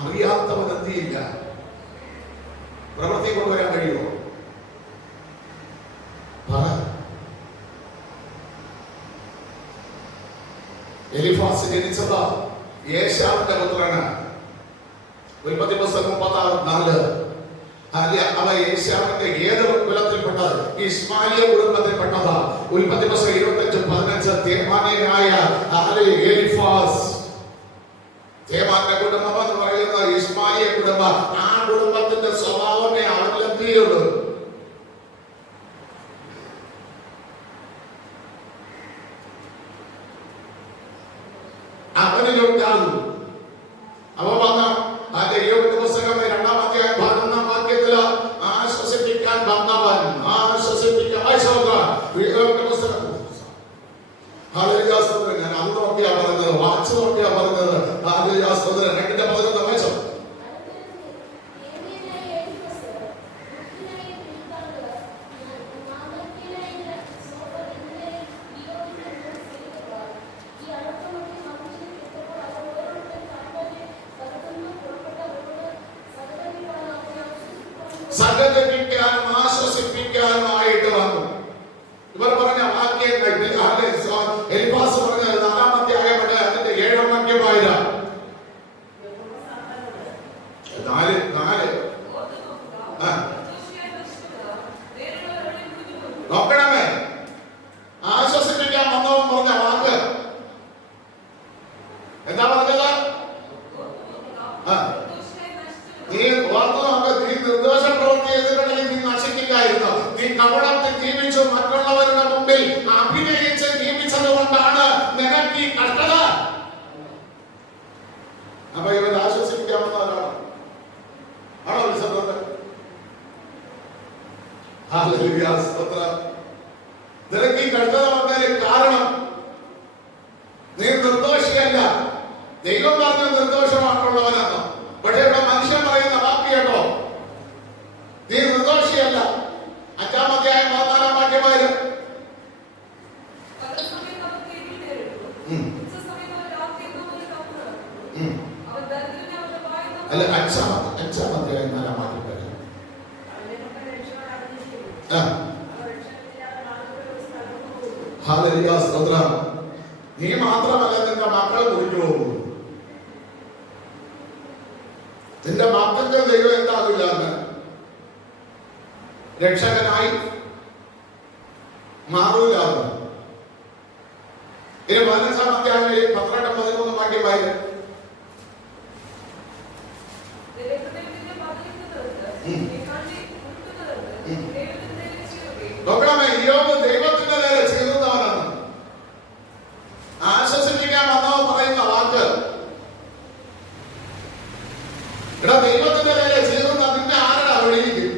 അറിയാത്തവൻ എന്തിയില്ല, പ്രവൃത്തി കൊണ്ടുവരാൻ കഴിയുമോ? എലിഫാസ് ജനിച്ചത് യേശാവിന്റെ പുത്രനാണ്. ഉൽപ്പത്തി പുസ്തകം 34. അവ യേശാവിന്റെ ഏത് കുലത്തിൽപ്പെട്ടത്? ഇസ്മായിലിയ കുടുംബത്തിൽപ്പെട്ടത്. ഉൽപ്പത്തി പുസ്തകം 25:15 തേമാന്യനായ എലിഫാസ്. തേമാന്റെ കുടുംബം എന്ന് പറയുന്നത് ഇസ്മായിലിയ കുടുംബം. ആ കുടുംബത്തിന്റെ സ്വഭാവമേ അവരിലെത്തിയുള്ളൂ. അവനിലുണ്ടാകും. അവ വന്ന ദൈവത്തിന്റെ പുസ്തകം 2-ാം അധ്യായം 11-ാം വാക്യത്തിൽ ആശ്വസിപ്പിക്കാൻ വന്നവൻ, ആശ്വസിപ്പിക്കാൻ പുസ്തകം. ഞാൻ അത് നോക്കിയാ പറഞ്ഞത്, വാച്ച് നോക്കിയാ പറഞ്ഞത്. 2:11 വായിച്ചോ. സഹകരിപ്പിക്കാനും ആശ്വസിപ്പിക്കാനുമായിട്ട് വന്നു. ഇവർ പറഞ്ഞ വാക്യങ്ങൾ എലിഫാസ് പറഞ്ഞ 4-ാം അധ്യായം അതിന്റെ 7-ാം വാക്യമായിരുന്നു. 4 നോക്കണമേ. ആശ്വസിപ്പിക്കാൻ വന്നവൻ പറഞ്ഞ വാക്ക് എന്താ പറഞ്ഞത്? നീ ഓർത്തു നോക്ക്, നീ നിർദോഷ പ്രവൃത്തി ചെയ്തിട്ടുണ്ടെങ്കിൽ നീ നശിക്കില്ലായിരുന്നു. നീ കപടത്തിൽ ജീവിച്ചു, മറ്റുള്ളവരുടെ മുമ്പിൽ അഭിനയിച്ച് ജീവിച്ചത് കൊണ്ടാണ് നിനക്ക് ഈ കഷ്ടത. അപ്പൊ ഇവർ ആശ്വസിപ്പിക്കാവുന്നവരാണ്. ആണോ വിശ്വസിക്കുന്നത്? നിനക്ക് ഈ കഷ്ടത വന്നതിന് കാരണം നീ നിർദോഷിയല്ല. ദൈവം പറഞ്ഞ നിർദോഷമാക്കുള്ളവനാണ്. പക്ഷേ ഇവിടെ മനുഷ്യൻ പറയുന്ന വാക്ക് കേട്ടോ, നീ നിർദോഷിയല്ല. 5-ാം അധ്യായം 14-ാം വാക്യമായിരുന്നു. അല്ല, 5-ാം അധ്യായം 4-ാം വാക്യമായിരുന്നു. ഹല്ലേലൂയ, സ്തോത്രം. നീ മാത്രമല്ല, നിന്റെ മക്കൾ കുറിച്ചു പോകും. നിന്റെ മക്കൾക്ക് ദൈവം എന്താകില്ല എന്ന് രക്ഷകനായി മാറൂല. ഇനി 15-ാം അധ്യായം 12-13 വാക്യമായി നോക്കണമേ. യോബ് ദൈവത്തിന്റെ നേരെ ചെയ്യുന്നവനാണ്. ആശ്വസിപ്പിക്കാൻ വന്നവൻ പറയുന്ന വാക്ക്, എടാ ദൈവത്തിന്റെ നേരെ ചെയ്യുന്ന നിന്നെ ആരടാ വിളിക്കും?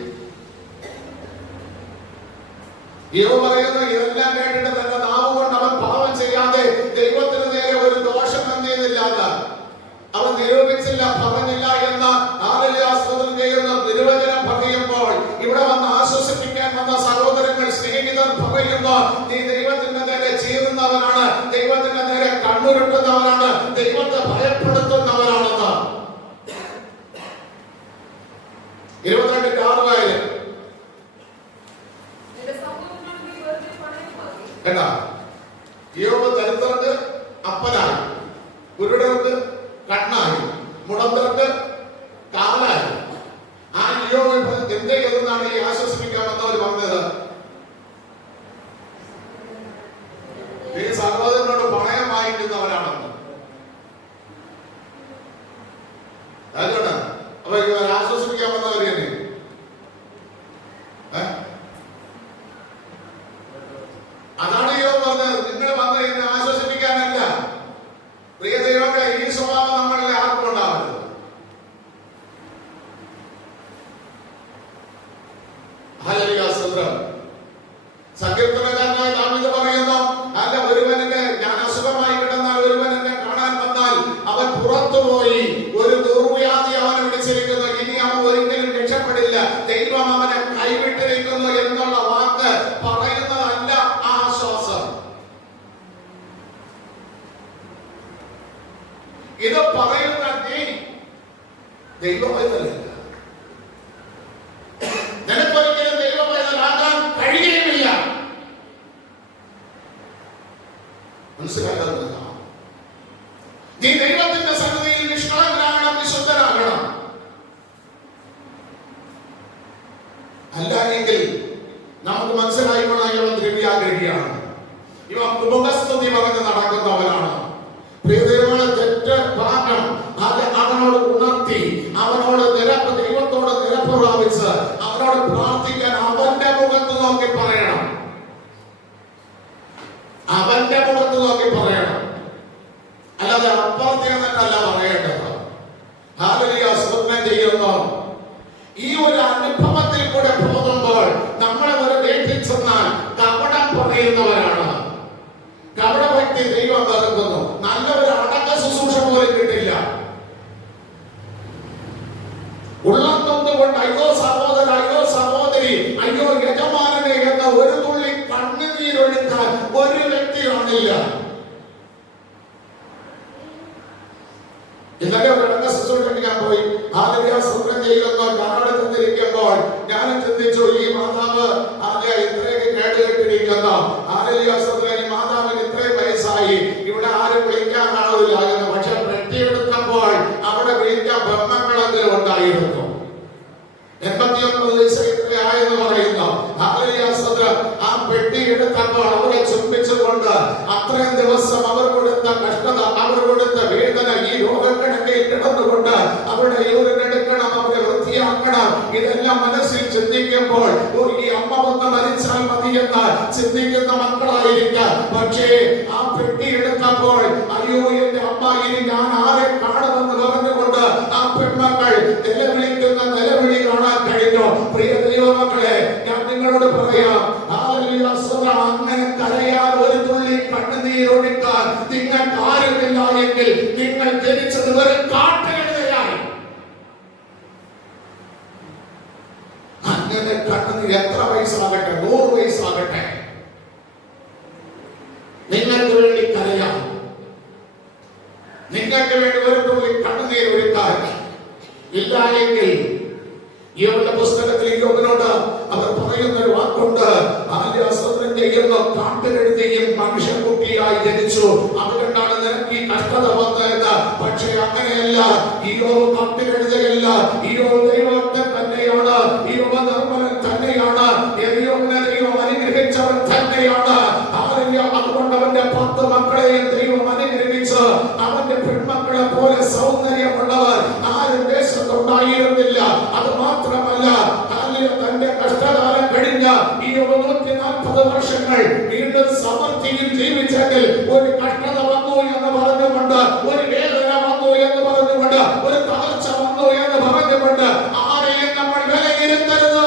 യോബ് പറയുന്നു, ഇതെല്ലാം കേട്ടിട്ട് തന്റെ നാവ് കൊണ്ട് അവൻ പാപം ചെയ്യാതെ ദൈവത്തിന് നേരെ ഒരു ദോഷം എന്തില്ലാത്ത അവൻ നിരൂപിച്ചില്ല, പറഞ്ഞില്ല എന്ന ചെയ്യുന്ന തിരുവചനം പറയുമ്പോൾ, ഇവിടെ വന്ന് ആശ്വസിപ്പിക്കാൻ വന്ന സഹോദരങ്ങൾ, സ്നേഹിതർ പറയുമ്പോൾ, നീ ദൈവത്തിന്റെ നേരെ ചെയ്യുന്നവനാണ്, ദൈവത്തിന്റെ നേരെ കണ്ണുരുട്ടുന്നവനാണ്, ദൈവത്തെ ഭയപ്പെടുത്തുന്നവനാണെന്ന് 22:6 കേട്ടാ. യോബ് ദരിദ്രർക്ക് അപ്പനായി, കുരുടർക്ക് കണ്ണായി, മുടന്തർക്ക് കാലായി. ആ യോബ് എന്തേ എന്നാണ് ഈ ആശ്വസിപ്പിക്കാൻ വന്നവർ പറഞ്ഞത്? ഈ സഹോദരനോട് പണയം വാങ്ങിക്കുന്നവരാണെന്ന്. അതുകൊണ്ട് അപ്പൊ ഇവർ ആശ്വസിപ്പിക്കാൻ വന്നവർ തന്നെ. അതാണ് യോബ് പറഞ്ഞത്, നിങ്ങൾ വന്ന് എന്നെ ആശ്വസിപ്പിക്കാനല്ല. പ്രിയ ദൈവങ്ങളെ, ഈ സ്വഭാവം നമ്മളിൽ ആർക്കും ഉണ്ടാവരുത്. സങ്കീർത്തനക്കാരനായ ദാവീദ് പറയുന്നു, അല്ല, ഒരുവനെ ഞാൻ അസുഖമായി കിടന്നാൽ ഒരുവൻ എന്നെ കാണാൻ വന്നാൽ അവൻ പുറത്തുപോയി, ഒരു ദുർവ്യാധി അവനെ വിളിച്ചിരിക്കുന്നു, ഇനി അവൻ ഒരിക്കലും രക്ഷപ്പെടില്ല, ദൈവം അവനെ കൈവിട്ടിരിക്കുന്നു എന്നുള്ള വാക്ക് പറയുന്നതല്ല ആശ്വാസം. ഇത് പറയുന്ന നീ ദൈവപൈതലല്ല. നിനക്കൊരിക്കലും ദൈവപൈതലാകാൻ കഴിയുകയില്ല. മനസ്സിലാകുക? നീ ദൈവത്തിന്റെ സന്നിധിയിൽ നിഷ്കളങ്കനാകണം, വിശുദ്ധനാകണം. അല്ല എങ്കിൽ നമുക്ക് മനസ്സിലായിക്കൊള്ളാം, ഇവൻ ദ്രവ്യാഗ്രഹിയാണ്, ഇവൻ മുഖസ്തുതി പറഞ്ഞ് നടക്കുന്നവനാണ്. പ്രിയതയുടെ തെറ്റ് ഭാഗം അത് അവനോട് ഉണർത്തി, അവനോട് ദൈവത്തോട് നിരപ്പ് പ്രാപിച്ച് അവനോട് പ്രാർത്ഥിക്കാൻ അവന്റെ മുഖത്ത് നോക്കി പറയണം. അവന്റെ മുഖത്ത് നോക്കി പറയണം, അല്ലാതെ അപ്പുറത്തേന്നല്ല പറയേണ്ടത്. ഹല്ലേലൂയ, സ്തോത്രം ചെയ്യുന്നു. ഈ ഒരു അനുഭവത്തിൽ കൂടെ പോകുമ്പോൾ നമ്മളെ ഒരു വീട്ടിൽ ചെന്നാൽ കപടം പറയുന്നവരാണ്, കപടഭക്തി ദൈവം വെറുക്കുന്നു. നല്ലൊരു അടക്ക ശുശ്രൂഷ പോലും കിട്ടില്ല. ഉള്ളം തൊന്നുകൊണ്ട് അയ്യോ സഹോദര, അയ്യോ സഹോദരി, അയ്യോ യജമാനനെ എന്ന ഒരു തുള്ളി കണ്ണുനീരൊഴുക്കാൻ ഒരു വ്യക്തി കാണില്ല. ഇന്നലെ ഒരു അടക്ക ശുശ്രൂഷ ഞാൻ പോയി. ഹല്ലേലൂയ, സ്തോത്രം ചെയ്യുന്നു. ഞാനവിടെ ചെന്നിരിക്കുമ്പോൾ ഞാൻ ചിന്തിച്ചു, ഈ മാതാവ് ഇത്രയൊക്കെ കേടുകെട്ടിരിക്കുന്നു. ഹല്ലേലൂയ, സ്തോത്രം, ഈ മാതാവിന് ഇത്രയും വയസ്സായി, ഇവിടെ ആരും വിളിക്കാനാവില്ല എന്ന്. പക്ഷെ പെട്ടിയെടുത്തപ്പോൾ അവിടെ വിളിക്കാൻ ബ്രഹ്മങ്ങളെങ്കിലും ഉണ്ടായിരുന്നു. 89 വയസ്സ് ഇത്രയായെന്ന് പറയുന്നു. ഹല്ലേലൂയ, സ്തോത്രം. ആ പെട്ടി എടുത്തപ്പോൾ അവരെ ചുംബിച്ചുകൊണ്ട് അത്രയും ദിവസം അവർ കൊടുത്ത കഷ്ടത, അവർ കൊടുത്ത വേദന, ഈ രോഗക്കിടക്കയിൽ കിടന്നുകൊണ്ട് അവരുടെ യൂറിനെടുക്കണം, അവരെ വൃത്തിയാക്കണം, ഇതെല്ലാം മനസ്സിൽ ചിന്തിക്കുമ്പോൾ ഈ അമ്മ വന്ന് മരിച്ചാൽ മതി എന്ന് ചിന്തിക്കുന്ന മക്കളായിരിക്കാം. പക്ഷേ ആ പെട്ടി എടുത്തപ്പോൾ അയ്യോ എന്റെ അമ്മ, ഇനി ഞാൻ ആരെ കാണുമെന്ന് പറഞ്ഞുകൊണ്ട് ആ പെൺമക്കൾ നിലവിളിക്കുന്ന നിലവിളി കാണാൻ കഴിഞ്ഞു. പ്രിയ ദൈവമക്കളെ, ഞാൻ നിങ്ങളോട് പറയാം, ഹല്ലേലൂയ, സ്തോത്രം, അങ്ങനെ കരയാൻ ഒരു തുള്ളി കണ്ണുനീരൊഴുക്കാൻ നിങ്ങൾക്ക് ആരുമില്ല എങ്കിൽ നിങ്ങൾ ജനിച്ചത് വെറും കാട്ടുകഴുതയായി. അങ്ങനെ കണ്ണുനീർ എത്ര വയസ്സാകട്ടെ, 100 വയസ്സാകട്ടെ, നിങ്ങൾക്ക് വേണ്ടി കരയാം. നിങ്ങൾക്ക് വേണ്ടി ഒരു തുള്ളി കണ്ണുനീർ ഒഴുക്കാൻ ഇല്ല എങ്കിൽ യോബിന്റെ പുസ്തകത്തിൽ യോബിനോട് അവർ പറയുന്ന ഒരു വാക്കുണ്ട്. ആര്യാസ്വത്രം ചെയ്യുന്ന കാട്ടുകഴുതയും മനുഷ്യക്കുട്ടിയായി ജനിച്ചു, അതുകൊണ്ടാണ് നിനക്ക് ഈ കഷ്ടത വന്നത്. പക്ഷേ അങ്ങനെയല്ല, യോബ് കാട്ടുകഴുതയല്ല, യോബ് ദൈവത്തെ തന്നെയാണ്, യോബ് നിർമ്മലൻ തന്നെയാണ്, യോബിനെ ദൈവം അനുഗ്രഹിച്ചവൻ തന്നെയാണ്. അതുകൊണ്ട് അവന്റെ 10 മക്കളെയും ദൈവം അനുഗ്രഹിച്ച് അവന്റെ പെൺമക്കളെ പോലെ സൗന്ദര്യമുള്ളവർ ആരും ദേശത്തുണ്ടായിരുന്നില്ല. അത് മാത്രമല്ല, തന്റെ കഷ്ടകാലം കഴിഞ്ഞ ഈ 140 വർഷങ്ങൾ വീണ്ടും സമൃദ്ധിയിൽ ജീവിച്ചെങ്കിൽ ഒരു കഷ്ടത വന്നു എന്ന് പറഞ്ഞുകൊണ്ട്, ഒരു വേദന വന്നു എന്ന് പറഞ്ഞുകൊണ്ട്, ഒരു തളർച്ച വന്നു എന്ന് പറഞ്ഞുകൊണ്ട് ആരെയും നമ്മൾ വിലയിരുത്തരുത്.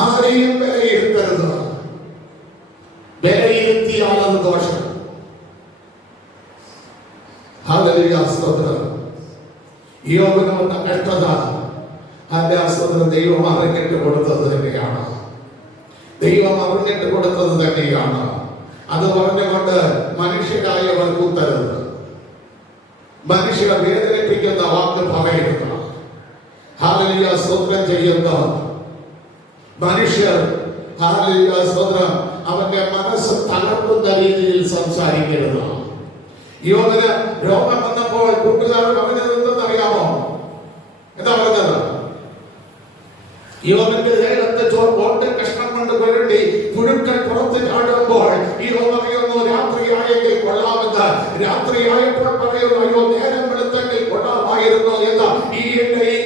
ആരെയും വിലയിരുത്തരുത്. വിലയിരുത്തിയാൽ അത് ദോഷം. ഹല്ലേലൂയ, സ്തോത്രം. യോബിന് വന്ന കഷ്ടത അതിന്റെ ആസ്വദനം ദൈവം അറിഞ്ഞിട്ട് കൊടുത്തത് തന്നെയാണ്. ദൈവം അറിഞ്ഞിട്ട് കൊടുത്തത് തന്നെയാണ്. അത് പറഞ്ഞുകൊണ്ട് മനുഷ്യരായവർ കൂത്തരുത്, മനുഷ്യരെ വേദനിപ്പിക്കുന്ന വാക്ക് പറയരുത്. ഹല്ലേലൂയ, സ്തോത്രം ചെയ്യുന്ന മനുഷ്യർ, ഹല്ലേലൂയ, സ്തോത്രം, അവന്റെ മനസ്സ് തകർക്കുന്ന രീതിയിൽ സംസാരിക്കരുത്. യോബിന് രോഗം വന്നപ്പോൾ കൂട്ടുകാർ പറഞ്ഞത് എന്തെന്നറിയാമോ? എന്താ പറഞ്ഞത്? യോബിന്റെ ദേഹത്തെ ചോർപോട്ട് കഷ്ണം കൊണ്ട് പുരട്ടി പുഴുക്കൾ പുറത്ത് ചാടുമ്പോൾ ഈ പറയുന്നു, രാത്രിയായെങ്കിൽ കൊള്ളാമെന്ന്. രാത്രിയായപ്പോൾ പറയുന്നു, അയ്യോ നേരം വെളുത്തെങ്കിൽ കൊള്ളാമായിരുന്നു എന്ന്. ഈ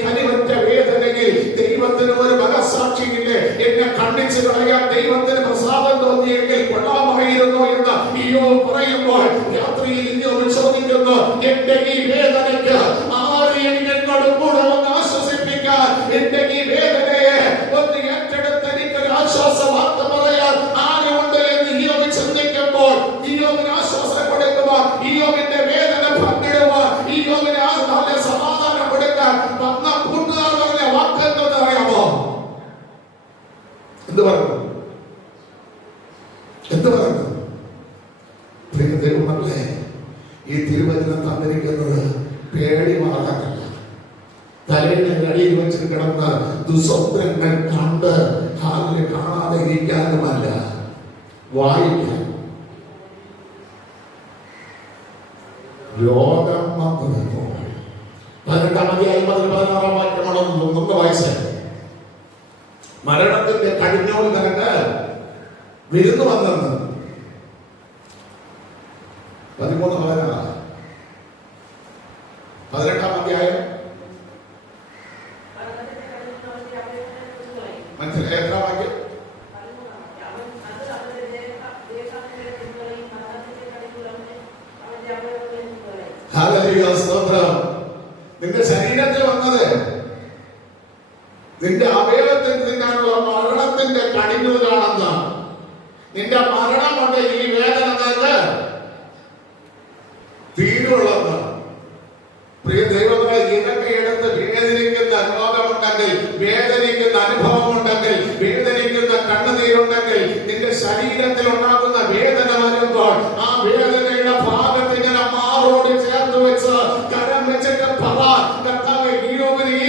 കനിവറ്റ വേദനയിൽ ദൈവത്തിന് ഒരു മനസ്സാക്ഷിയില്ലേ? എന്നെ കണ്ണിച്ചു കളയാൻ ദൈവത്തിന് പ്രസാദം തോന്നിയെങ്കിൽ കൊള്ളാമായിരുന്നു എന്ന് യോബ് പറയുമ്പോൾ രാത്രിയിൽ യോബ് ചോദിക്കുന്നു, എന്റെ ഈ വേദനയ്ക്ക് ആരെയും എന്നോട് കൂടെ ഒന്ന് ആശ്വസിപ്പിക്കാൻ, എന്റെ ഈ വേദനയെ ഒന്ന് ഏറ്റെടുത്ത് എനിക്കൊരു ആശ്വാസവാർത്ത പറയാൻ ആരുമുണ്ട് എന്ന് യോബ് ചിന്തിക്കുമ്പോൾ, യോബിന് ആശ്വാസം കൊടുക്കുവാൻ, യോബിന്റെ വേദന പങ്കിടുവാൻ, യോബിന് നല്ല സമാധാനം കൊടുക്കാൻ വന്ന കൂട്ടുകാർ പറഞ്ഞ വാക്ക് എന്തെന്ന് അറിയാമോ? എന്ത് പറഞ്ഞു? എന്ത് പറഞ്ഞു? പ്രിയ ദൈവമക്കളെ, ഈ തിരുവചനം തന്നിരിക്കുന്നത് പേടി മാറാനില്ല. തലയുടെ അടിയിൽ വെച്ച് കിടന്ന ദുസ്വപ്നങ്ങൾ കണ്ട് ഹാലിൽ കാണാതെ ഇരിക്കാനുമല്ല, വായിക്കാൻ. രോഗം വന്നപ്പോൾ 18-ാം അധ്യായം 16-ാം വാക്യമാണെന്ന് ഒന്ന് വായിച്ചേ. മരണത്തിന്റെ കടിഞ്ഞോട് നിനക്ക് വിരുന്നു വന്നെന്ന് 13-16 18-ാം അധ്യായം മനസ്സിലായി? എത്രാം വാക്യം? നിന്റെ ശരീരത്തിൽ വന്നത് നിന്റെ അവയവത്തിൽ നിന്നുള്ള മരണത്തിന്റെ കടിഞ്ഞൂലാണെന്ന്. നിന്റെ മരണം കൊണ്ട് ഈ വേദന നിനക്ക് തീരുള്ളത്. പ്രിയ ദൈവമേ, ഇതൊക്കെ എടുത്ത് വേദനിക്കുന്ന രോഗമുണ്ടെങ്കിൽ, വേദനിക്കുന്ന അനുഭവമുണ്ടെങ്കിൽ, വേദനിക്കുന്ന കണ്ണുനീരുണ്ടെങ്കിൽ, നിന്റെ ശരീരത്തിൽ ഉണ്ടാകുന്ന വേദന വരുമ്പോൾ ആ വേദനയുടെ ഭാഗത്ത് ഇങ്ങനെ മാറോട് ചേർത്ത് വെച്ച് കരം വെച്ചിട്ട് കർത്താവേ, ഈ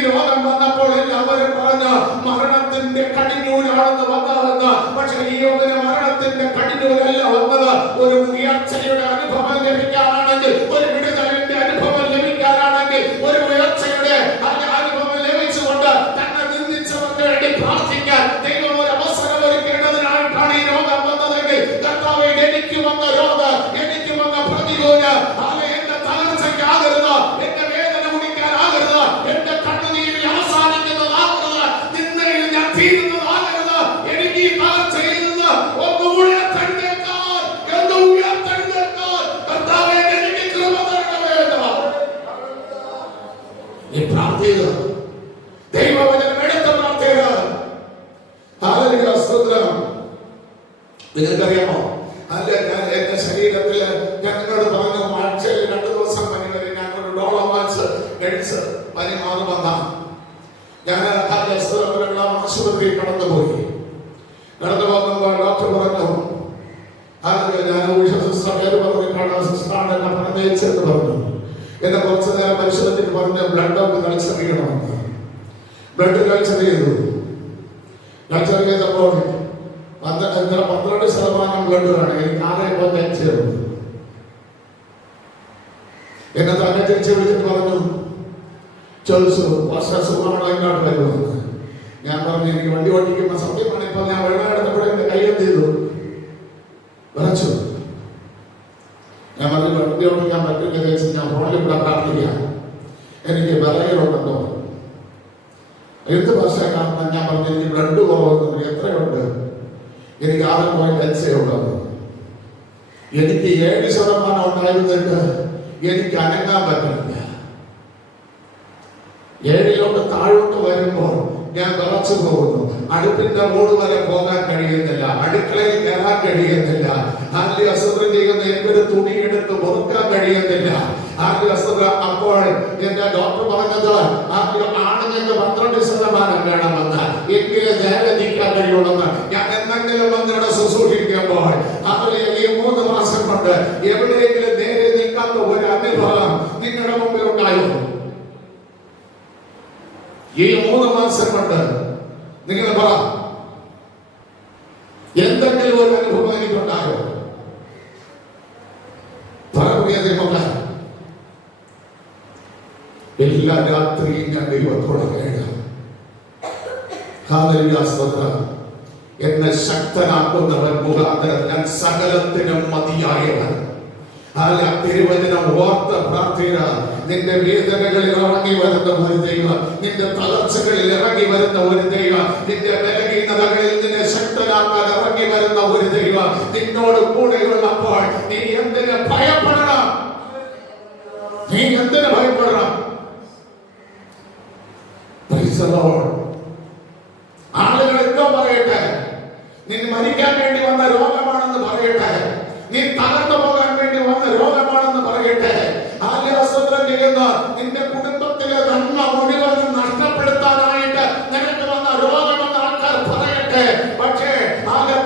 രോഗം വന്നപ്പോൾ എല്ലാവരും പറഞ്ഞു മരണത്തിന്റെ കടിഞ്ഞൂലാണെന്ന് വന്നതെന്ന്. പക്ഷെ ഈ രോഗത്തിന് മരണത്തിന്റെ കടിഞ്ഞൂലല്ല വന്നത്. ഒരു ഉയർച്ചയുടെ അനുഭവം ലഭിക്കാനാണെങ്കിൽ, ഒരു വിടുതലിന്റെ അനുഭവം ലഭിക്കാനാണെങ്കിൽ, ഒരു ഉയർച്ചയുടെ അനുഭവം ലഭിച്ചുകൊണ്ട് തന്നെ നിന്ദിച്ചവർക്ക് വേണ്ടി പ്രാർത്ഥിക്കാൻ ദൈവം ഒരു അവസരം ഒരുക്കേണ്ടതിനായിട്ടാണ് ഈ രോഗം വന്നതെങ്കിൽ, കർത്താവേ, എനിക്ക് വന്ന രോഗം, എനിക്ക് വന്ന പ്രതികൂല എന്റെ തളർച്ചയ്ക്കാകരുത്, എന്റെ വേദന കുടിക്കാനാകരുത്, എന്റെ കണ്ണുനീരിൽ അവസാനിക്കുന്നതാകരുത്, നിന്നയിൽ ഞാൻ തീരുന്നതാകരുത്. എനിക്ക് ഈ തളർച്ചയിൽ നിന്ന് ഒന്ന് ഉയർത്തെഴുന്നേൽക്കാൻ, എന്ന് ഉയർത്തെഴുന്നേൽക്കാൻ കർത്താവേ എനിക്ക് കൃപ തരണമേ. ഈ പ്രാർത്ഥന ദൈവവചനം എടുത്ത് പ്രാർത്ഥന. ഹല്ലേലൂയ, സ്തോത്രം. നിങ്ങൾക്കറിയാമോ, ഞാൻ എന്റെ ശരീരത്തിൽ ഞങ്ങളോട് പറഞ്ഞു ആഴ്ചയിൽ 2 ദിവസം പനി വരും. ഞങ്ങൾ ഡോളോമാൻസ് കഴിച്ച് പനി മാറി വന്നാണ്. ഞാൻ ആശുപത്രിയിൽ കടന്നുപോയി. കടന്നു പോകുമ്പോൾ ഡോക്ടർ പറഞ്ഞു, ഞാൻ സിസ്റ്റർ പേര് പറഞ്ഞിട്ടാണ് സിസ്റ്ററാണ് എന്നെ പറഞ്ഞയച്ചെന്ന് പറഞ്ഞു. എന്നെ കുറച്ചു നേരം പരിശോധനയ്ക്ക് പറഞ്ഞ് ബ്ലഡ് ഒക്കെ കൾച്ചർ ചെയ്യണമെന്ന്. ബ്ലഡ് കൾച്ചർ ചെയ്തു. കൾച്ചർ ചെയ്തപ്പോൾ 12% ബ്ലഡ് വേണം. എനിക്ക് 6.5 എന്നെ തന്നെ തിരിച്ച് വിളിച്ചിട്ട് പറഞ്ഞു, ചോദിച്ചു സുഖമാണോ ഇങ്ങോട്ട് വരുമെന്ന്. ഞാൻ പറഞ്ഞു, എനിക്ക് വണ്ടി ഓടിക്കുമ്പോൾ സത്യമാണ്. ഇപ്പൊ ഞാൻ വെള്ളം എടുത്തപ്പോഴും എന്റെ കൈ എന്ത് ചെയ്തു, വിറച്ചു. ഞാൻ പറഞ്ഞു, വണ്ടി ഓടിക്കാൻ പറ്റില്ല കഴിച്ച് ഞാൻ ഫോണിൽ കൂടെ പ്രാർത്ഥിക്കാം, എനിക്ക് വിറയലുണ്ടെന്നോ. എന്ത് ഭാഷ കാണുന്ന ഞാൻ പറഞ്ഞു, എനിക്ക് ബ്ലഡ് കുറവൊന്നും. എത്രയുണ്ട്? എനിക്ക് 6.5 ഉള്ളത്. എനിക്ക് 7% ഉണ്ടായിരുന്നിട്ട് എനിക്ക് അനങ്ങാൻ പറ്റില്ല. 7 താഴോട്ട് വരുമ്പോൾ ഞാൻ വിറച്ചു പോകുന്നു. അടുപ്പിന്റെ മൂട് വരെ പോകാൻ കഴിയുന്നില്ല, അടുക്കളയിൽ കയറാൻ കഴിയുന്നില്ല. അസുഖം ചെയ്യുന്ന എനിക്കൊരു തുണി എടുത്ത് മുറുക്കാൻ കഴിയുന്നില്ല. അപ്പോൾ എന്റെ ഡോക്ടർ പറഞ്ഞത് ആണുങ്ങൾക്ക് 12% വേണമെന്ന്, എങ്കിലും നേരെ നീക്കാൻ കഴിയുള്ളെന്ന്. ഞാൻ എന്തെങ്കിലും വന്നിവിടെ ശുശ്രൂഷിക്കുമ്പോൾ ഈ 3 മാസം കൊണ്ട് എവിടെയെങ്കിലും നേരെ നീക്കാത്ത ഒരു അനുഭവം നിങ്ങളുടെ മുമ്പിൽ ഉണ്ടായോ? ഈ 3 മാസം കൊണ്ട് നിങ്ങൾ പറ, എന്തെങ്കിലും ഒരു അനുഭവം എനിക്കുണ്ടായോ? പറയുക. എല്ലാ രാത്രിയും ഞാൻ ദൈവത്തോടെ കേൾക്കാം. എന്നെ ശക്തനാക്കുന്നവൻ മുഖാന്തരം ഞാൻ സകലത്തിനും മതിയായവൻ. തിരുവചനം ഓർത്ത പ്രാർത്ഥന. നിന്റെ വേദനകളിൽ ഇറങ്ങി വരുന്ന ഒരു ദൈവം, നിന്റെ തളർച്ചകളിൽ ഇറങ്ങി വരുന്ന ഒരു ദൈവം, നിന്റെ ബലഹീനതകളിൽ നിന്നെ ശക്തനാക്കാൻ ഇറങ്ങി വരുന്ന ഒരു ദൈവം നിന്നോട് കൂടെയുള്ളപ്പോൾ നീ എന്തിന് ഭയപ്പെടണം? നീ എന്തിന് ഭയപ്പെടണം? ആളുകൾ എന്തോ പറയട്ടെ, നീ മരിക്കാൻ വേണ്ടി വന്ന രോഗമാണെന്ന് പറയട്ടെ, നീ തകർന്നു പോകാൻ വേണ്ടി വന്ന രോഗമാണെന്ന് പറയട്ടെ, ആലസ്വത്രം ചെയ്യുന്ന നിന്റെ കുടുംബത്തിലെ നന്മ മുഴുവൻ നഷ്ടപ്പെടുത്താനായിട്ട് നിനക്ക് വന്ന രോഗമെന്ന് ആൾക്കാർ പറയട്ടെ. പക്ഷേ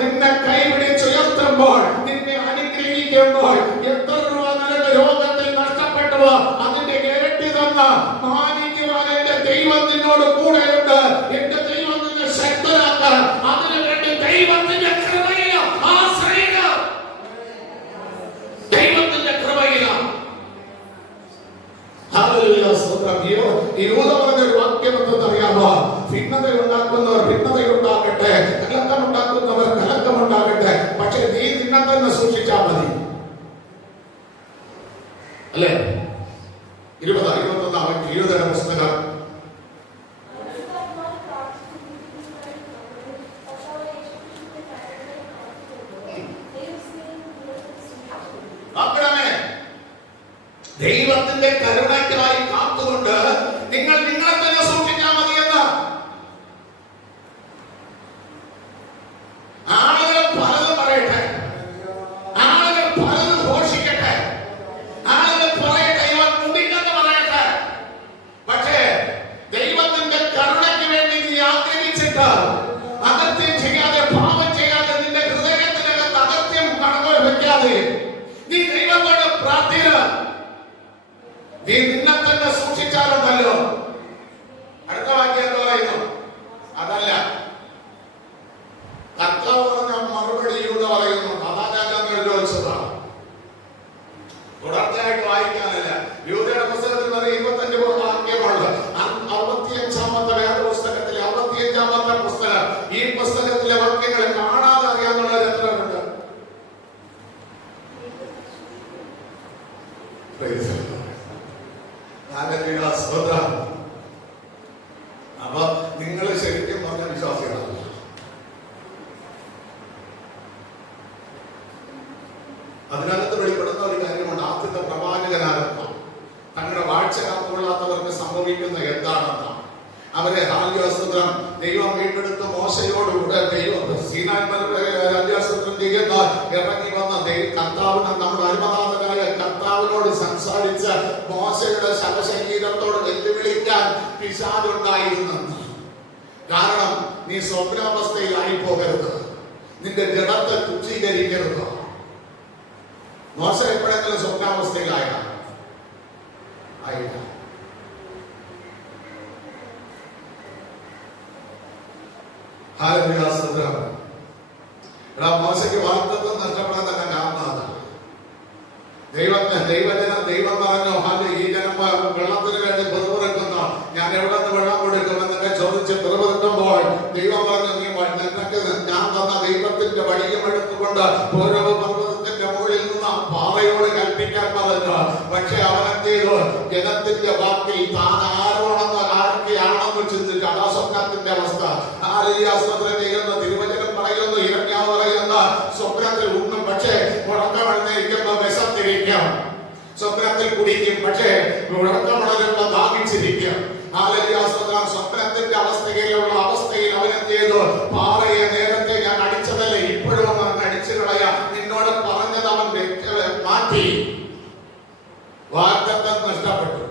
നിന്നെ കൈപിടിച്ചുയർത്തുമ്പോൾ, നിന്നെ അനുഗ്രഹിക്കുമ്പോൾ, എത്ര രൂപ നിനക്ക് രോഗത്തിൽ നഷ്ടപ്പെട്ടുവോ അതിന്റെ ഇരട്ടി മാനിക്കുവാൻ എന്റെ ദൈവം നിന്നോട് കൂടെയുണ്ട്. എന്റെ ദൈവം നിന്നെ ശക്തനാക്കാൻ അതിനുവേണ്ടി ദൈവത്തിന്റെ കൃപയില ആശ്രയിക്ക. ദൈവത്തിന്റെ കൃപയില. യൂദ പറഞ്ഞൊരു വാക്യം എന്തെന്നറിയാമോ? ഭിന്നതയുണ്ടാക്കുന്നവർ ഭിന്നതയുണ്ടാക്കട്ടെ, കലക്കമുണ്ടാക്കുന്നവർ കലക്കമുണ്ടാകട്ടെ, പക്ഷെ നീ നിന്നെ തന്നെ സൂക്ഷിച്ചാൽ മതി. അല്ലേ? 21 യൂദയുടെ പുസ്തകം ദൈവത്തിന്റെ കരുണയ്ക്കായി കാത്തുകൊണ്ട് നിങ്ങൾ നിങ്ങളെ തന്നെ സൂക്ഷിച്ചാൽ മതിയെന്ന്. ആളുകൾ പലതും പറയട്ടെ, ആളുകൾ പലതും ഘോഷിക്കട്ടെ, ആളുകൾ പറയട്ടെ, ഇവൻ മുടിക്കെന്ന് പറയട്ടെ, പക്ഷേ ദൈവത്തിന്റെ കരുണയ്ക്ക് വേണ്ടി നീ ആഗ്രഹിച്ചിട്ട് അകത്യം ചെയ്യാതെ, പാപം ചെയ്യാതെ, നിന്റെ ഹൃദയത്തിനകത്ത് അകത്യം കടന്നു വെക്കാതെ നീ ദൈവത്തോട് പ്രാർത്ഥന, നീ നിന്നെ തന്നെ സൂക്ഷിച്ചാലുണ്ടല്ലോ. അടുത്ത വാക്യം എന്ന് പറയുന്നു, അതല്ല കർത്താവ് പറഞ്ഞ മറുപടി യൂദ പറയുന്നു. കഥാരാജാക്കളുടെ തുടർച്ചയായിട്ട് വായിക്കാനല്ല. യൂദയുടെ പുസ്തകത്തിൽ 25 വാക്യമുണ്ട്. 65-ാമത്തെ വേദപുസ്തകത്തിലെ 65-ാമത്തെ പുസ്തകം. ഈ പുസ്തകത്തിലെ വാക്യങ്ങൾ കാണാതെ അറിയാവുന്ന എത്ര ഉണ്ട്? അപ്പൊ നിങ്ങൾ ശരിക്കും പറഞ്ഞ വിശ്വാസികളല്ല. അതിനകത്ത് വെളിപ്പെടുന്ന ഒരു കാര്യമുണ്ട്. ആദ്യത്തെ പ്രവാചകനാരെന്ന തങ്ങളുടെ വാഴ്ച കാത്തുകൊള്ളാത്തവർക്ക് സംഭവിക്കുന്ന എന്താണെന്ന അവരെ ഹാല്യാസ്ത്രം ദൈവം വീണ്ടെടുത്ത് മോശയോടുകൂടെ ദൈവം സീനാത്മരാജ്യാസ്ത്രം ചെയ്യുന്ന ഇറങ്ങി വന്ന കർത്താവിനെ, നമ്മുടെ അരുമനാഥനായ കർത്താവിനോട് സംസാരിച്ച മോശയുടെ ശവശരീരത്തോട് വെല്ലുവിളിക്കാൻ പിശാചുണ്ടായിരുന്നു. കാരണം നീ സ്വപ്നാവസ്ഥയിലായി പോകരുത്, നിന്റെ ജഡത്തെ തുച്ഛീകരിക്കരുത്. മോശ എപ്പോഴെങ്കിലും സ്വപ്നാവസ്ഥയിലായ ആയില്ല. മോശയ്ക്ക് വാഗ്ദത്തം നഷ്ടപ്പെടാൻ തന്നെ കാരണം അതാണ്. ദൈവം പറഞ്ഞു, ഈ ജനം വെള്ളത്തിന് വേണ്ടി പിറുപിറുക്കുന്നു, ഞാൻ എവിടെ നിന്ന് വെള്ളം കൊടുക്കുമെന്നൊക്കെ ചോദിച്ച് പിറുപിറുക്കുമ്പോൾ ദൈവം പറഞ്ഞു, നീ നിനക്ക് ഞാൻ തന്ന ദൈവത്തിന്റെ വടിയും എടുത്തുകൊണ്ട് ഓരോ പർവ്വതത്തിന്റെ മുകളിൽ നിന്ന് പാറയോട് കൽപ്പിക്കാൻ പറഞ്ഞു. പക്ഷെ അവനെന്ത് ചെയ്തു? ജനത്തിന്റെ വാക്കിൽ താൻ ആരൊക്കെയാണെന്ന് ചിന്തിച്ചു. അതാ സ്വപ്നത്തിന്റെ അവസ്ഥ. ആസ്പത്രം ചെയ്യുന്ന തിരുവചനം പറയുന്നു, ഇരഞ്ഞാവ് പറയുന്ന സ്വപ്നത്തിൽ ഉണ്ണും, പക്ഷേ മുടക്കമണിഞ്ഞിരിക്കുമ്പോ വിശന്നിരിക്കും. സ്വപ്നത്തിൽ കുടിക്കും, പക്ഷേ മുടക്കമണരുമ്പോ ദാഹിച്ചിരിക്കും. സ്വപ്നത്തിന്റെ അവസ്ഥയിലുള്ള അവസ്ഥയിൽ അവനെന്ത് ചെയ്തു? പാറയെ നേരത്തെ ഞാൻ അടിച്ചതല്ലേ, ഇപ്പോഴും അവൻ അടിച്ചു കളയാ, നിന്നോട് പറഞ്ഞത് അവൻ മാറ്റി. വാഗ്ദത്തം നഷ്ടപ്പെട്ടു.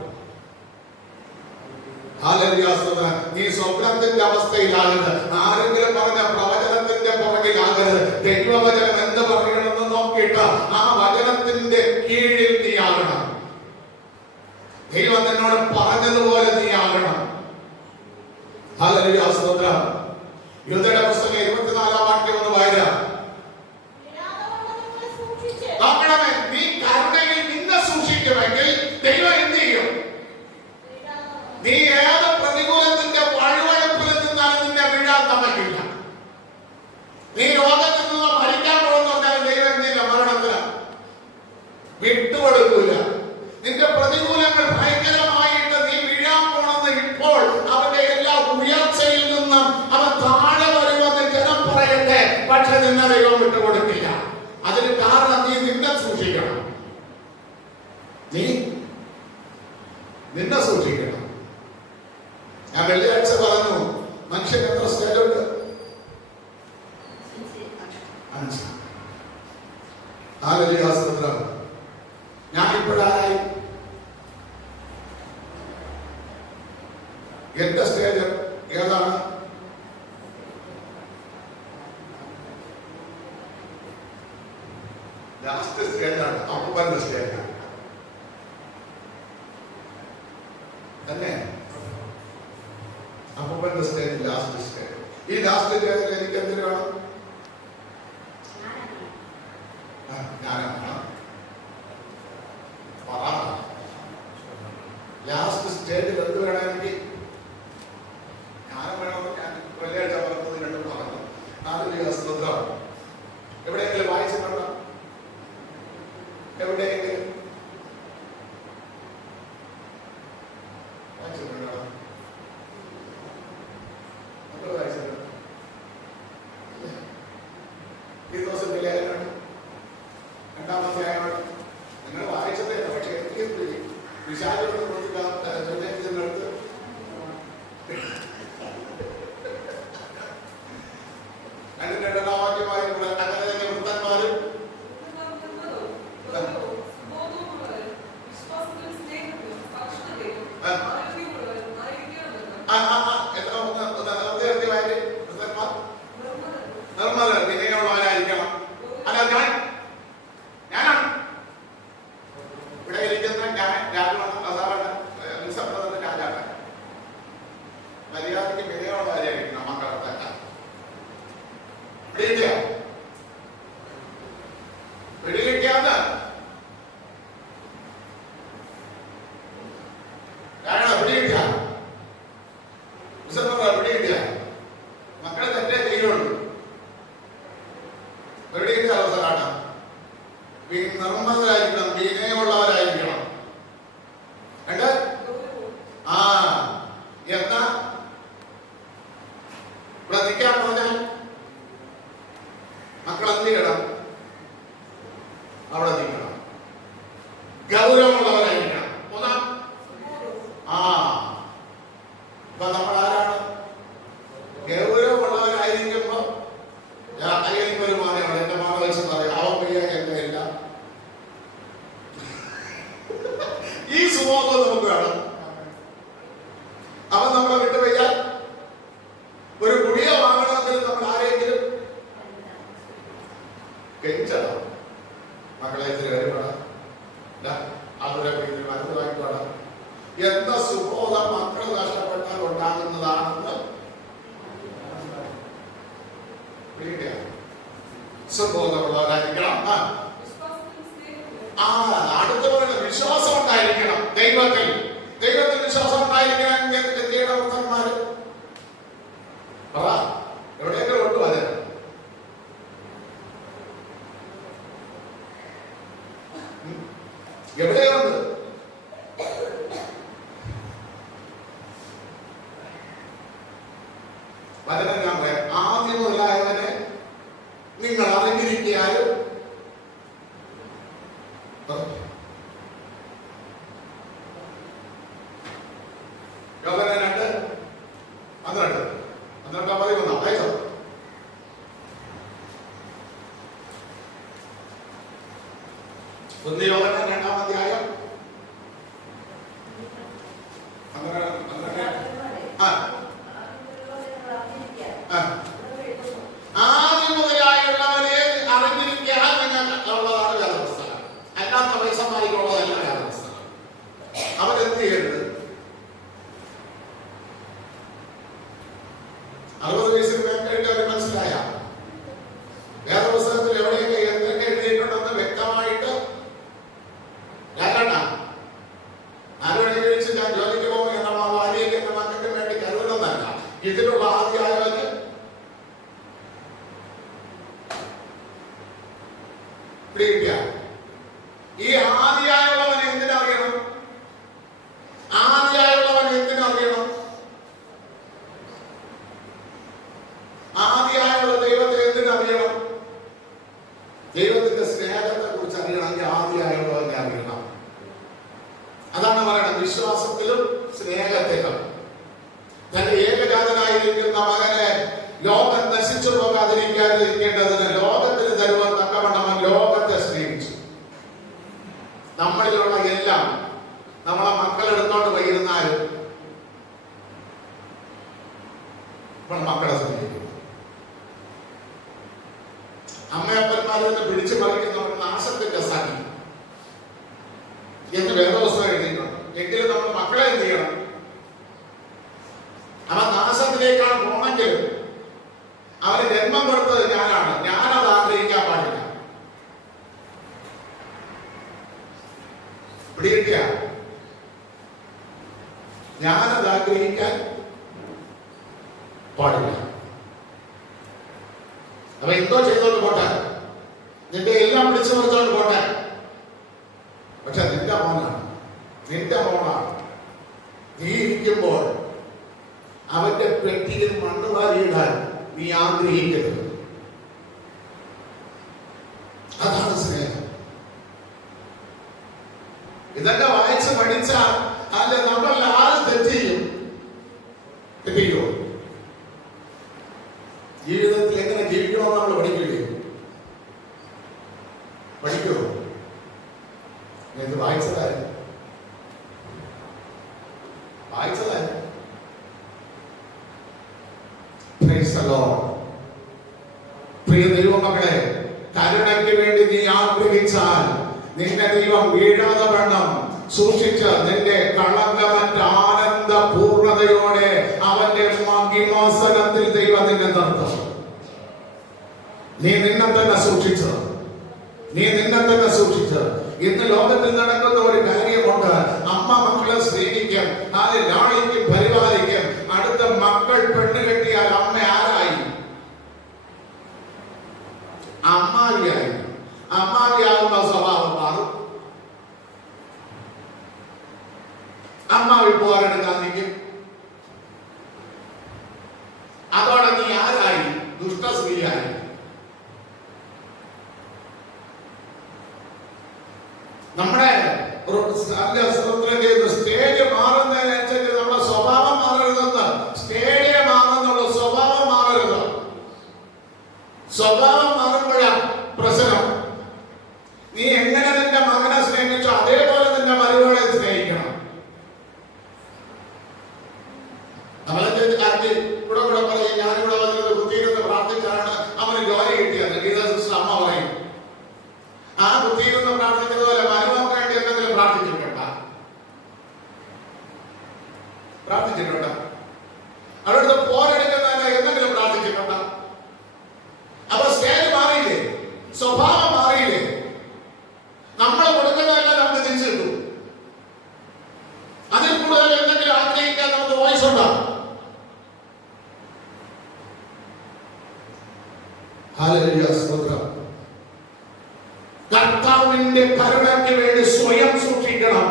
നീ സ്വപ്നത്തിന്റെ അവസ്ഥയിലാകരുത്. ആരെങ്കിലും പറഞ്ഞ പ്രവചനത്തിന്റെ പുറകിലാകരുത്. ദൈവവചനം എന്ത് പറയണമെന്ന് നോക്കിയിട്ട് ആ വചനത്തിന്റെ കീഴിൽ നീ ആകണം. ദൈവം നിന്നോട് പറഞ്ഞതുപോലെ നീ ആകണം. യൂദയുടെ പുസ്തകം 24-ാം വാക്യം ഒന്ന് വായിക്കാം. നീ കരുണയിൽ നിന്നെ സൂക്ഷിക്കുമെങ്കിൽ ദൈവം എന്ത് ചെയ്യും? നീ ഏത് പ്രതികൂലത്തിന്റെ വഴുവഴുപ്പിൽ നിന്നാലും നിന്നെ വീഴാൻ തമ്മില്ല. നീ രോഗത്തിൽ നിന്ന് മരിക്കാൻ പോകുന്നുണ്ടാൽ ദൈവം എന്തില്ല? മരണത്തിന് വിട്ടുകൊടുക്കൂല. നിന്റെ പ്രതികൂലങ്ങൾ ഭയങ്കരമായിട്ട് നീ വീഴാൻ പോണെന്ന് ഇപ്പോൾ അവന്റെ എല്ലാ ഉയർച്ചയിൽ നിന്നും അവൻ താഴെ വരുമെന്ന് ജനം പറയട്ടെ, പക്ഷെ നിന്നെ ദൈവം വിട്ടുകൊടുക്കില്ല. അതിന് കാരണം നീ നിന്നെ സൂക്ഷിക്കണം. നീ നിന്നെ സൂക്ഷിക്കണം. ഞാൻ വെള്ളിയാഴ്ച പറഞ്ഞു, മനുഷ്യൻ എത്ര സ്റ്റേജുണ്ട്? 5. ഞാൻ ഇപ്പോഴായി എന്റെ സ്റ്റേജ് ഏതാണ്? ലാസ്റ്റ് സ്റ്റേജാണ്, അപ്പൂപ്പന്റെ സ്റ്റേജാണ്. തന്നെ അപ്പൂപ്പന്റെ സ്റ്റേജ് ലാസ്റ്റ് സ്റ്റേജ്. ഈ ലാസ്റ്റ് സ്റ്റേജിൽ എനിക്ക് എന്തിനു വേണം? ഞാനാണ് ലാസ്റ്റ് സ്റ്റേജിൽ എന്ത് വേണം എനിക്ക്? ജ്ഞാനം വേണമെന്ന് ഞാൻ വെള്ളിയാഴ്ച പറഞ്ഞത് രണ്ടും പറഞ്ഞു. 4 ശ്രദ്ധ എവിടെയെങ്കിലും വായിച്ചിട്ടുണ്ടോ? എവിടെയെങ്കിലും വായിച്ചിട്ടുണ്ടോ? നമ്മൾ വായിച്ചിട്ടുണ്ടോ? ഈ ദിവസം വിലയാണ് 2-ാമത്തെ ആയാണ് നിങ്ങൾ വായിച്ചതേ. പക്ഷെ എനിക്ക് വിശാലയുടെ ചോദ്യത്തിനടുത്ത് അതിന്റെ 2-ാം വാക്യമായി അങ്ങനെ തന്നെ വൃത്തന്മാരും നിർമ്മല വിനയമുള്ളവരായിരിക്കണം. അല്ല ഞാനാണ് ഇവിടെ ഇരിക്കുന്ന ഞാൻ രാജമാണ്, അതാണ് നിസ്സംബന്ധ രാജാണ്. മര്യാദയ്ക്ക് വിനയമുള്ളവരായിരിക്കണം മക്കളെ. പിടികിട്ടിയാന്ന് പിടികിട്ടിയ പിടികിട്ടിയ മക്കളെ തെറ്റേ ചെയ്യുള്ളൂ. പിടികിട്ടിയ അവസരമാണ്. നിർമ്മതരായിരിക്കണം, വിനയമുള്ളവരായിരിക്കണം. എന്താ ഇവിടെ നിൽക്കാൻ പറഞ്ഞാൽ മക്കൾ എന്ത് ചെയ്യണം? അവിടെ നിൽക്കണം. ഗൗരവമുള്ളവരായിരിക്കണം. ഇപ്പൊ നമ്മൾ ആരാണ്? ഗൗരവമുള്ളവരായിരിക്കുമ്പോ എനിക്കൊരു മാനമാണ്. എന്റെ മാന വെച്ച് പറയാം, അവൻ വയ്യ എന്റെ ഇല്ല. ഈ സ്വഭാവം നമുക്ക് വേണം. അവൻ നമ്മളെ വിട്ടു വയ്യാൽ ഒരു ഗുളിക വാങ്ങണമെങ്കിൽ നമ്മൾ ആരെങ്കിലും കെഞ്ചണം. മക്കളെ ഇത്തിരി വരുവാണ്, അവരുടെ വീട്ടിൽ മരുന്ന് വാങ്ങിപ്പാടാ എന്ന സുബോധം മക്കൾ നഷ്ടപ്പെട്ടാൽ ഉണ്ടാകുന്നതാണെന്ന് സുബോധമുള്ളവരായിരിക്കണം. അടുത്തവരുടെ വിശ്വാസം ഉണ്ടായിരിക്കണം. ദൈവത്തിൽ വിശ്വാസം ഉണ്ടായിരിക്കണം. ഭക്തന്മാര് എവിടെയെങ്കിലും ഒട്ടു അതെ എവിടെയുണ്ട്? വചനം ഞാൻ പറയാം. ആദ്യം മുതലായവനെ നിങ്ങൾ അറിഞ്ഞിരിക്കാനും യോഹന്നാൻ 2:12 അയച്ചോ. യോഹന്നാൻ 2-ാം അധ്യായം ആദ്യം മുതലായുള്ളവനെ അറിഞ്ഞിരിക്കാൻ നിങ്ങൾക്കുള്ളതാണ് വേദപുസ്തകം. അല്ലാത്ത വയസ്സന്മാർക്കുള്ളതല്ല വേദപുസ്തകം. അവരെന്ത് ചെയ്യരുത്? 60 വയസ്സിന് മേൽക്കഴിഞ്ഞ് അവർ മനസ്സിലായ വേദപുസ്തകത്തിൽ എവിടെയൊക്കെ എന്തൊക്കെ എഴുതിയിട്ടുണ്ടെന്ന് വ്യക്തമായിട്ട് ആരോടെങ്കിലും ഞാൻ ജോലിക്ക് പോകും എന്ന ഭാര്യയ്ക്ക് എന്ന മക്കൾക്ക് വേണ്ടി കരുതുന്നതല്ല. ഇതിലുള്ള ആദ്യമായവന് ഈ ആദ്യമായുള്ളവനെ എന്തിനറിയണം? ആദ്യമായുള്ള ദൈവത്തെ എന്തിനറിയണം? ദൈവത്തിന്റെ സ്നേഹത്തെ കുറിച്ച് അറിയണമെങ്കിൽ ആദ്യമായുള്ളവനെ അറിയണം. അതാണ് പറയുന്നത്, വിശ്വാസത്തിലും സ്നേഹത്തിലും. തന്റെ ഏകജാതനായിരിക്കുന്ന മകനെ ലോകം നശിച്ചു പോകാതിരിക്കാതിരിക്കേണ്ടതിന് ലോകത്തിന് തരുവാൻ തക്കവണ്ണം ലോകത്തെ സ്നേഹിച്ചു. നമ്മളിലുള്ള എല്ലാം നമ്മളെ മക്കളെടുത്തോണ്ട് പോയിരുന്നാലും മക്കളെ സ്നേഹിക്കും. അമ്മയപ്പന്മാരെ പിടിച്ചു മറിക്കുന്നവർ നാശത്തിന്റെ സഖി എന്ന് വേദപുസ്തകം എഴുതിയിട്ടുണ്ട്. എങ്കിലും നമ്മൾ മക്കളെ എന്ത് ചെയ്യണം? ഞാനത് ആഗ്രഹിക്കാൻ പാടില്ല. അപ്പൊ എന്തോ ചെയ്തോണ്ട് പോട്ടെ, നിന്റെ എല്ലാം പിടിച്ചു പറിച്ചോണ്ട് പോട്ടെ, പക്ഷെ നിന്റെ മോനാണ്, നിന്റെ മോളാണ്. നീ ഇരിക്കുമ്പോൾ അവന്റെ പെട്ടിയിൽ മണ്ണ് വാരിയിടാൻ നീ ആഗ്രഹിക്കരുത്. അതാണ് സ്നേഹം. ഇതൊക്കെ വായിച്ച് പഠിച്ചാൽ അല്ല നമ്മൾ ആര് തെറ്റിയോ? ജീവിതത്തിൽ എങ്ങനെ ജീവിക്കണമെന്ന് നമ്മൾ പഠിക്കില്ലേ? പഠിക്കോ? ഇത് വായിച്ചതായി പ്രിയ ദൈവമക്കളെ, കരുണയ്ക്ക് വേണ്ടി നീ ആഗ്രഹിച്ചാൽ നിന്റെ ദൈവം വീഴാതെ വണ്ണം സൂക്ഷിച്ച് നിന്റെ കളങ്കമറ്റ ആനന്ദ പൂർണ്ണതയോടെ അവന്റെ മഹിമാസനത്തിൽ ദൈവം നിന്നെ നിർത്തും. നീ നിന്നെ തന്നെ സൂക്ഷിച്ച് ഇന്ന് ലോകത്തിൽ നടക്കുന്ന ഒരു കാര്യമുണ്ട്. അമ്മ മക്കളെ സ്നേഹിക്കും, അത് ലാളിക്കും, പരിപാലിക്കും. അടുത്ത മക്കൾ പെണ്ണ് കെട്ടിയാൽ അമ്മ ആരായി? അമ്മാവിയാകുന്ന സ്വഭാവം മാറും. അമ്മാവി പോരെടുക്കാൻ നിൽക്കും. അതോടെ നീ ആരായി? ദുഷ്ടസ്ത്രീയായി. നമ്മുടെ സ്റ്റേജ് മാറുന്നതിനനുസരിച്ച് നമ്മുടെ സ്വഭാവം മാറരുതെന്ന്. സ്റ്റേജ് മാറുന്നുള്ള സ്വഭാവം മാറരുത്. സ്വഭാവം മാറുമ്പോഴാണ് പ്രശ്നം. നീ എങ്ങനെ നിന്റെ മകനെ സ്നേഹിച്ചോ അതേപോലെ നിന്റെ മരുമകളെ സ്നേഹിക്കണം. ഇവിടെ പറയും, ഞാനിവിടെ വന്നത് കുത്തിയിരുന്ന് പ്രാർത്ഥിച്ചാണ് അവന് ജോലി കിട്ടിയത്. ഗീത സിസ്റ്റർ അമ്മ പറയും, ആ കുത്തിയിരുന്ന് പ്രാർത്ഥിച്ചതുപോലെ മരുമകൾക്ക് വേണ്ടി എന്തെങ്കിലും പ്രാർത്ഥിച്ചിട്ടുണ്ടോ? അവരുടെ പോരെടുക്കുന്നതിന് എന്തെങ്കിലും പ്രാർത്ഥിച്ചിട്ടുണ്ടോ? അപ്പൊ സ്റ്റേജ് മാറിയില്ലേ? സ്വഭാവം മാറിയില്ലേ? നമ്മൾ കൊടുക്കുന്നതെല്ലാം നമുക്ക് തിരിച്ചു കിട്ടും. അതിൽ കൂടുതൽ എന്തെങ്കിലും ആഗ്രഹിക്കാൻ നമുക്ക് വോയിസ് ഉണ്ടോ? കർത്താവിന്റെ കരുണയ്ക്ക് വേണ്ടി സ്വയം സൂക്ഷിക്കണം.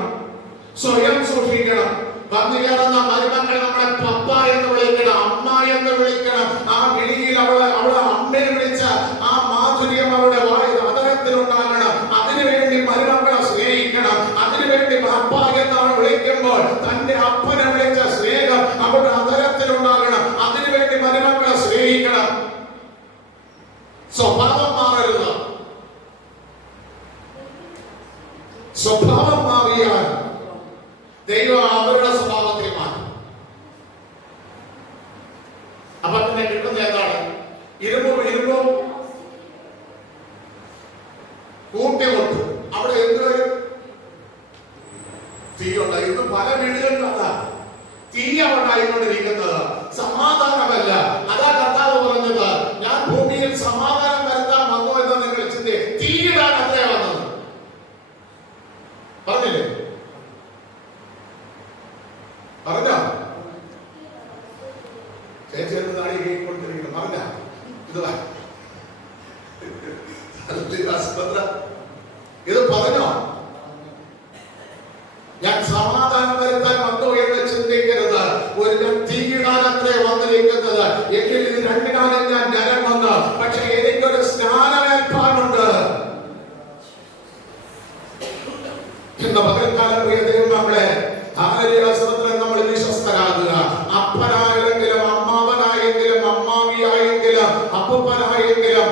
വന്നു കയറുന്ന മരുമക്കൾ നമ്മളെ പപ്പ എന്ന് വിളിക്കണം, അമ്മ എന്ന് വിളിക്കണം. ആ വിളിയിൽ അവളെ അമ്മയെ വിളിച്ച ആ മാധുര്യം അവരുടെ അതരത്തിലുണ്ടാകണം. അതിനുവേണ്ടി മരുമക്കളെ സ്നേഹിക്കണം. അതിനുവേണ്ടി പപ്പ എന്ന് അവൾ വിളിക്കുമ്പോൾ തന്റെ അപ്പനെ വിളിച്ച സ്നേഹം അവരുടെ അതരത്തിലുണ്ടാകണം. അതിനുവേണ്ടി മരുമക്കളെ സ്നേഹിക്കണം. സ്വഭാവം മാറരുത്. സ്വഭാവം മാറിയാൽ ദൈവം അവരുടെ സ്വഭാവത്തെ മാറ്റും. അപ്പൊ പിന്നെ കിട്ടുന്ന എന്താണ്? ഇരുമ്പും കൂട്ടിമുട്ടും. അവിടെ എന്തൊരു തീയുണ്ട്. ഇന്ന് പല വീടുകളിലാണ് തീ ഉണ്ടായിക്കൊണ്ടിരിക്കുന്നത്. സമാധാനമല്ല. അതാ കർത്താവ് പറഞ്ഞത്, ഞാൻ ഭൂമിയിൽ സമാധാനം വരുത്താൻ വന്നു എന്ന് നിങ്ങൾ ചിന്തിക്കുക. തീയിടാൻ അത്രേ വന്നത് പറഞ്ഞില്ലേ? പറഞ്ഞോ? ചേച്ചി നാടി കേൾക്കൊണ്ടിരിക്കുന്നു. പറഞ്ഞ ഇത് പറഞ്ഞോ? ഞാൻ സമാധാനം വരുത്താൻ വന്നു എന്ന് ചിന്തിക്കരുത്. ഒരു തീയിടാൻ അത്രേ വന്നിരിക്കുന്നത്. എങ്കിൽ ഇത് രണ്ടിനാലും ഞാൻ ജനം വന്ന്, പക്ഷെ എനിക്കൊരു സ്നാനമേൽപ്പാനുണ്ട് എന്ന പകൽക്കാലം. പ്രിയ ദൈവമക്കളെ, ആരോഗ്യത്തിൽ നമ്മൾ വിശ്വസ്തരാകുക. അപ്പനായെങ്കിലും അമ്മാവനായെങ്കിലും അമ്മാവിയായെങ്കിലും അപ്പൂപ്പനായെങ്കിലും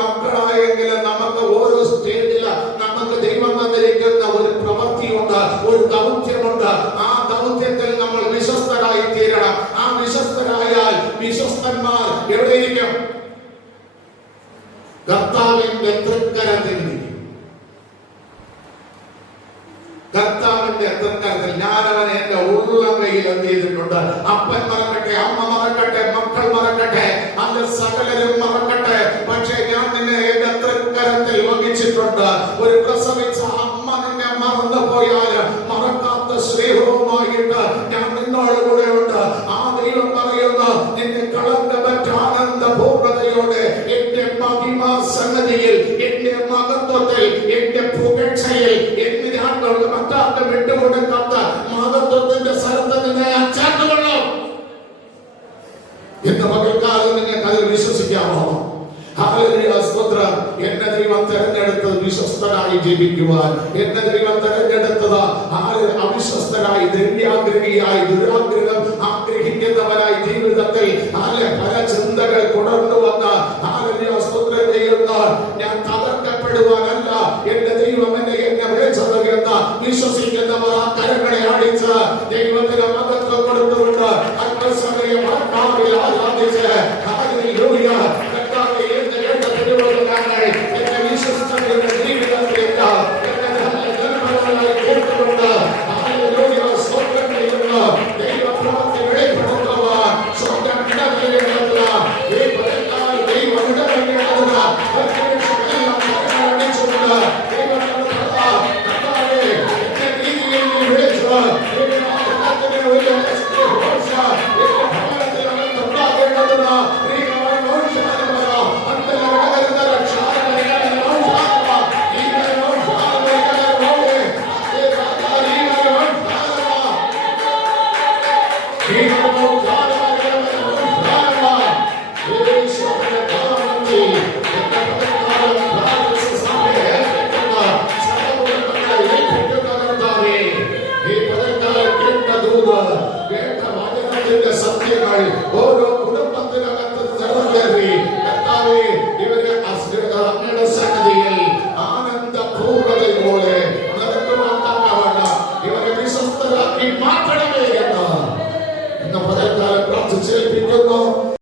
മക്കളായെങ്കിലും നമുക്ക് ഓരോ സ്റ്റേജിൽ നമുക്ക് ദൈവം തന്നിരിക്കുന്ന ഒരു പ്രവൃത്തിയുണ്ട്, ഒരു ദൗത്യമുണ്ട്. ആ ദൗത്യത്തിൽ നമ്മൾ വിശ്വസ്തരായി തീരണം. ആ വിശ്വസ്തരായാൽ വിശ്വസ്തന്മാർ എവിടെയിരിക്കും? കർത്താവിന്റെ തൃക്കരത്തിൽ. കർത്താവിന്റെ തൃക്കരത്തിൽ. ഞാനവനെ എന്റെ ഉള്ളങ്കയിൽ എന്ത് ചെയ്തിട്ടുണ്ട്? അപ്പൻ മറക്കട്ടെ, അമ്മ മറക്കട്ടെ, മക്കൾ മറക്കട്ടെ, അല്ല സകലരും മറക്കട്ടെ, പക്ഷേ ഞാൻ നിന്നെ എന്റെ തൃക്കരത്തിൽ വഹിച്ചിട്ടുണ്ട്. ഒരു പ്രസവിച്ച അമ്മ നിന്നെ മറന്നു പോയാൽ മറക്കാത്ത സ്നേഹവുമായിട്ട് ഞാൻ തെരഞ്ഞെടുത്തത് വിശ്വസ്തനായി ജീവിക്കുവാൻ. എന്നെ ദൈവം തെരഞ്ഞെടുത്തത് ആര് അവിശ്വസ്തനായി, ദ്രവ്യാഗ്രഹിയായി, ദുരാഗ്രഹം ആഗ്രഹിക്കുന്നവനായി ജീവിതത്തിൽ പല ചിന്തകൾ കൊണ്ടുവന്ന് സ്തോത്രം ചെയ്യുന്ന ഞാൻ തകർക്കപ്പെടുവാനല്ല എന്റെ ദൈവം എന്നെ വിളിച്ചത് എന്ന് വിശ്വസിക്കുന്നവർ ആ കരങ്ങളെ അടിച്ച് ദൈവത്തിന് മഹത്വം കൊടുത്തുകൊണ്ട് അല്പസമയം ആത്മാവിൽ ആരാധിച്ച് ഹല്ലേലൂയ കർത്താവേ എന്ന് കേട്ട തിരുവചനങ്ങൾ എന്നെ വിശ്വസിക്കുന്ന ജീവിതത്തിലേക്ക് എന്നെ ജന്മനായി കേട്ടുകൊണ്ട് ഹല്ലേലൂയ സ്തോത്രം ചെയ്യുന്ന ദൈവപ്രവൃത്തി വെളിപ്പെടുത്തുവാൻ സ്വന്തം ഇടങ്ങളിലുള്ള ഈ പരത്താൽ ദൈവം ഇടപെടേണ്ടതിന് എല്ലാം അടിച്ചുകൊണ്ട് ദൈവത്തിന്റെ കർത്താവേ എന്നെ രീതിയിൽ വിളിച്ചു സത്യങ്ങൾ ഓരോ കുടുംബത്തിനകത്ത് നിറവേറി കർത്താവേ ഇവരെ അങ്ങയുടെ സന്നിധിയിൽ ആനന്ദപൂർവ്വതയോടെ നിറക്കുവാൻ ഇവരെ വിശ്വസ്തരാക്കി മാറ്റണമേ എന്ന് പകൽക്കാലം പ്രാർത്ഥിച്ചേൽപ്പിക്കുന്നു.